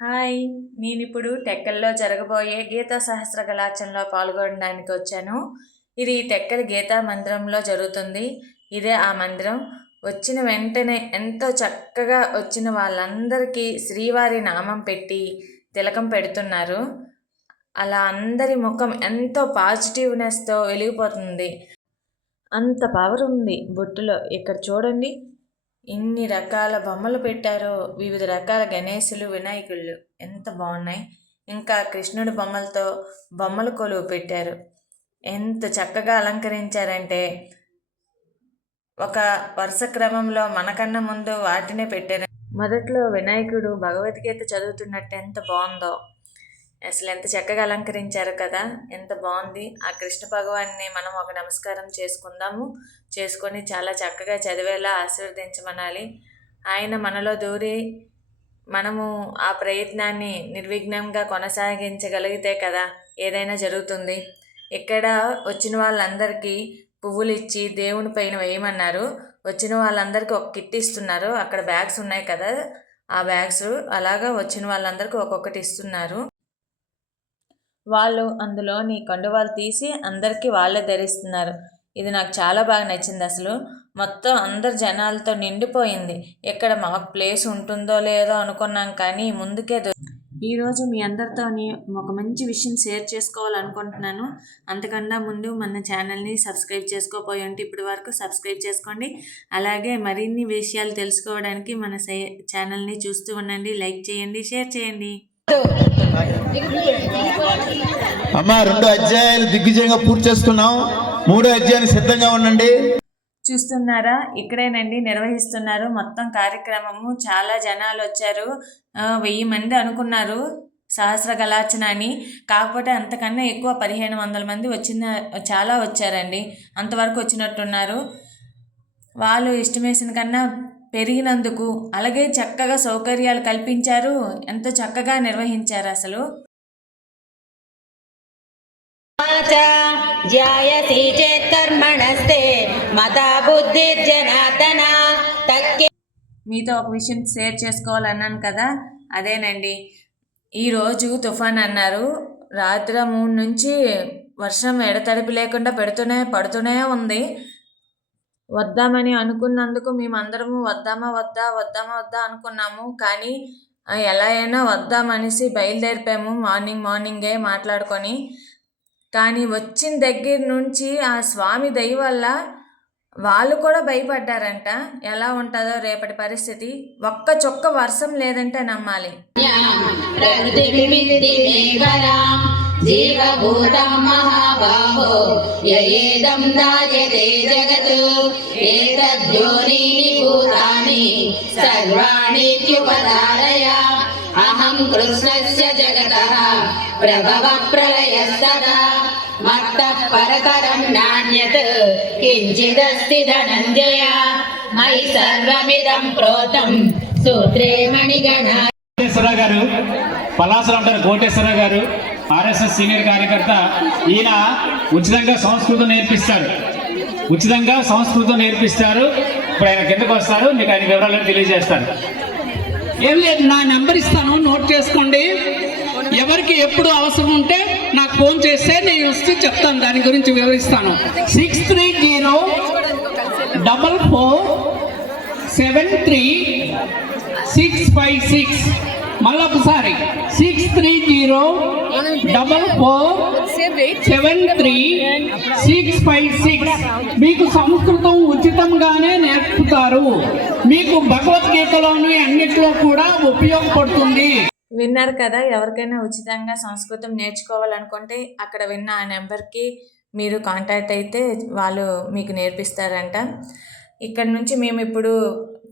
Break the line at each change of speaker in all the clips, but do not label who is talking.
Hi నేను ఇప్పుడు టెక్కల్లో జరగబోయే గీతా సహస్ర కళాచంలో పాల్గొనడానికి వచ్చాను. ఇది టెక్కల గీతా మందిరంలో జరుగుతుంది. ఇదే ఆ మందిరం. వచ్చిన వెంటనే ఎంతో చక్కగా వచ్చిన వాళ్ళందరికీ శ్రీవారి నామం పెట్టి తిలకం పెడుతున్నారు. అలా అందరి ముఖం ఎంతో పాజిటివ్నెస్తో వెలిగిపోతుంది. అంత పవర్ ఉంది బొట్టులో. ఇక్కడ చూడండి. ఎన్ని రకాల బొమ్మలు పెట్టారో వివిధ రకాల గణేశులు వినాయకుళ్ళు. ఎంత బాగున్నాయి. ఇంకా కృష్ణుడి బొమ్మలతో బొమ్మల కొలువు పెట్టారు. ఎంత చక్కగా అలంకరించారంటే ఒక వరుస క్రమంలో మనకన్నా ముందు వాటినే పెట్టారు. మొదట్లో వినాయకుడు భగవద్గీత చదువుతున్నట్టు ఎంత బాగుందో. అసలు ఎంత చక్కగా అలంకరించారు కదా ఎంత బాగుంది. ఆ కృష్ణ భగవాన్ని మనం ఒక నమస్కారం చేసుకుందాము. చేసుకొని చాలా చక్కగా చదివేలా ఆశీర్వదించమనాలి. ఆయన మనలో దూరి మనము ఆ ప్రయత్నాన్ని నిర్విఘ్నంగా కొనసాగించగలిగితే కదా ఏదైనా జరుగుతుంది. ఇక్కడ వచ్చిన వాళ్ళందరికీ పువ్వులు ఇచ్చి దేవుని పైన వేయమన్నారు. వచ్చిన వాళ్ళందరికీ ఒక కిట్ ఇస్తున్నారు. అక్కడ బ్యాగ్స్ ఉన్నాయి కదా ఆ బ్యాగ్స్ అలాగా వచ్చిన వాళ్ళందరికీ ఒక్కొక్కటి ఇస్తున్నారు. వాళ్ళు అందులోని కండువాలు తీసి అందరికీ వాళ్ళే ధరిస్తున్నారు. ఇది నాకు చాలా బాగా నచ్చింది అసలు. మొత్తం అందరు జనాలతో నిండిపోయింది. ఎక్కడ మాకు ప్లేస్ ఉంటుందో లేదో అనుకున్నాం కానీ ముందుకే ఈరోజు మీ అందరితోని ఒక మంచి విషయం షేర్ చేసుకోవాలనుకుంటున్నాను. అంతకన్నా ముందు మన ఛానల్ని సబ్స్క్రైబ్ చేసుకోపోయి ఉంటే ఇప్పటి వరకు సబ్స్క్రైబ్ చేసుకోండి. అలాగే మరిన్ని విషయాలు తెలుసుకోవడానికి మన ఛానల్ని చూస్తూ ఉండండి. లైక్ చేయండి షేర్ చేయండి.
అమ్మ రెండు అధ్యాయాలు దిగ్విజయంగా పూర్తి చేసుకున్నాం. మూడో అధ్యాయాన్ని సిద్ధంగా ఉండండి.
చూస్తున్నారా? ఇక్కడేనండి నిర్వహిస్తున్నారు. మొత్తం కార్యక్రమము. చాలా జనాలు వచ్చారు. వెయ్యి మంది అనుకున్నారు సహస్ర కళార్చన అని కాకపోతే అంతకన్నా ఎక్కువ పదిహేను వందల మంది వచ్చిన చాలా వచ్చారండి. అంతవరకు వచ్చినట్టున్నారు. వాళ్ళు ఎస్టిమేషన్ కన్నా పెరిగినందుకు అలాగే చక్కగా సౌకర్యాలు కల్పించారు. ఎంత చక్కగా నిర్వహించారు అసలు.
ధ్యాయసి చేత్కర్మణస్తే మతా బుద్ధిర్జనార్దన తక్కి
మీతో ఒక విషయం షేర్ చేసుకోవాలన్నాను కదా. అదేనండి. ఈరోజు తుఫాన్ అన్నారు. రాత్రి మూడు నుంచి వర్షం ఎడతడిపి లేకుండా పెడుతూనే పడుతూనే ఉంది. వద్దామని అనుకున్నందుకు మేమందరము వద్దామా వద్దా వద్దామా వద్దా అనుకున్నాము. కానీ ఎలా అయినా వద్దామనేసి బయలుదేరిపాము మార్నింగ్ మార్నింగే మాట్లాడుకొని. కానీ వచ్చిన దగ్గర నుంచి ఆ స్వామి దయ వల్ల వాళ్ళు కూడా భయపడ్డారంట. ఎలా ఉంటుందో రేపటి పరిస్థితి. ఒక్క చొక్క వర్షం లేదంటే నమ్మాలి.
జీవభూతం మహాబాహో యయేదం దాయతే జగత్. ఏతద్యోనీని భూతాని సర్వాణీత్యుపధారయ అహం కృష్ణస్య జగతః ప్రభవ ప్రళయస్తదా మత్తః పరతరం నాణ్యత్ కించిదస్తి ధనంజయ. మయి సర్వమిదం ప్రోతం సూత్రే మణిగణ
కోటేశ్వరరావు గారు పలాసలో ఉంటారు కోటేశ్వరరావు గారు. ఆర్ఎస్ఎస్ సీనియర్ కార్యకర్త ఈయన ఉచితంగా సంస్కృతం నేర్పిస్తారు. ఉచితంగా సంస్కృతం నేర్పిస్తారు. ఇప్పుడు ఆయన కిందకు వస్తారు. మీకు ఆయన వివరాలను తెలియజేస్తారు.
ఏం లేదు నా నెంబర్ ఇస్తాను. నోట్ చేసుకోండి. ఎవరికి ఎప్పుడు అవసరం ఉంటే నాకు ఫోన్ చేస్తే నేను వస్తే చెప్తాను. దాని గురించి వివరిస్తాను. Six three zero double four seven three six five six. మళ్ళీ ఒకసారి. Six three zero double four seven three six five six మీకు సంస్కృతం ఉచితంగానే నేర్పుతారు. మీకు భగవద్గీతలోని అన్నిట్లో కూడా ఉపయోగపడుతుంది.
విన్నారు కదా ఎవరికైనా ఉచితంగా సంస్కృతం నేర్చుకోవాలనుకుంటే అక్కడ విన్న ఆ నెంబర్కి మీరు కాంటాక్ట్ అయితే వాళ్ళు మీకు నేర్పిస్తారంట. ఇక్కడ నుంచి మేము ఇప్పుడు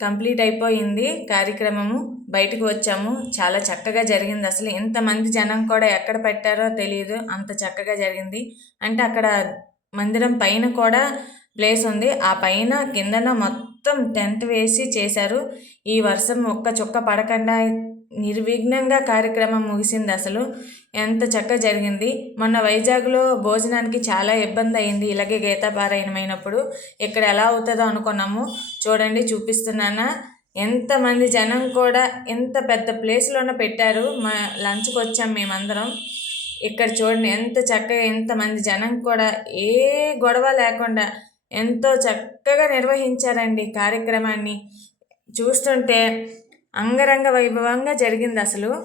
కంప్లీట్ అయిపోయింది కార్యక్రమము. బయటకు వచ్చాము. చాలా చక్కగా జరిగింది. అసలు ఎంతమంది జనం కూడా ఎక్కడ పెట్టారో తెలియదు అంత చక్కగా జరిగింది. అంటే అక్కడ మందిరం పైన కూడా ప్లేస్ ఉంది. ఆ పైన కిందన మొత్తం టెంట్ వేసి చేశారు. ఈ వర్షం ఒక్క చుక్క పడకుండా నిర్విఘ్నంగా కార్యక్రమం ముగిసింది అసలు. ఎంత చక్కగా జరిగింది. మొన్న వైజాగ్లో భోజనానికి చాలా ఇబ్బంది అయింది ఇలాగే గీతాపారాయణమైనప్పుడు ఇక్కడ ఎలా అవుతుందో అనుకున్నాము. చూడండి చూపిస్తున్నానా? ఎంతమంది జనం కూడా ఎంత పెద్ద ప్లేస్లోనే పెట్టారు. మా లంచ్కి వచ్చాం మేమందరం. ఇక్కడ చూడండి ఎంత చక్కగా ఎంతమంది జనం కూడా ఏ గొడవ లేకుండా ఎంతో చక్కగా నిర్వహించారండి కార్యక్రమాన్ని. చూస్తుంటే అంగరంగ వైభవంగా జరిగింది అసలు.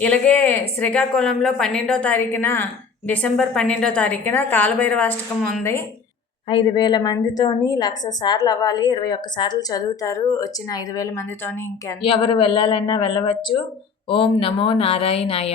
ఇలాగే శ్రీకాకుళంలో పన్నెండో తారీఖున డిసెంబర్ పన్నెండో తారీఖున కాలభైరవాష్టకం ఉంది. ఐదు వేల మందితోని లక్ష సార్లు అవ్వాలి ఇరవై ఒక్క సార్లు చదువుతారు వచ్చిన ఐదు వేల మందితోని ఇంకా ఎవరు వెళ్ళాలన్నా వెళ్ళవచ్చు. ఓం నమో నారాయణాయ.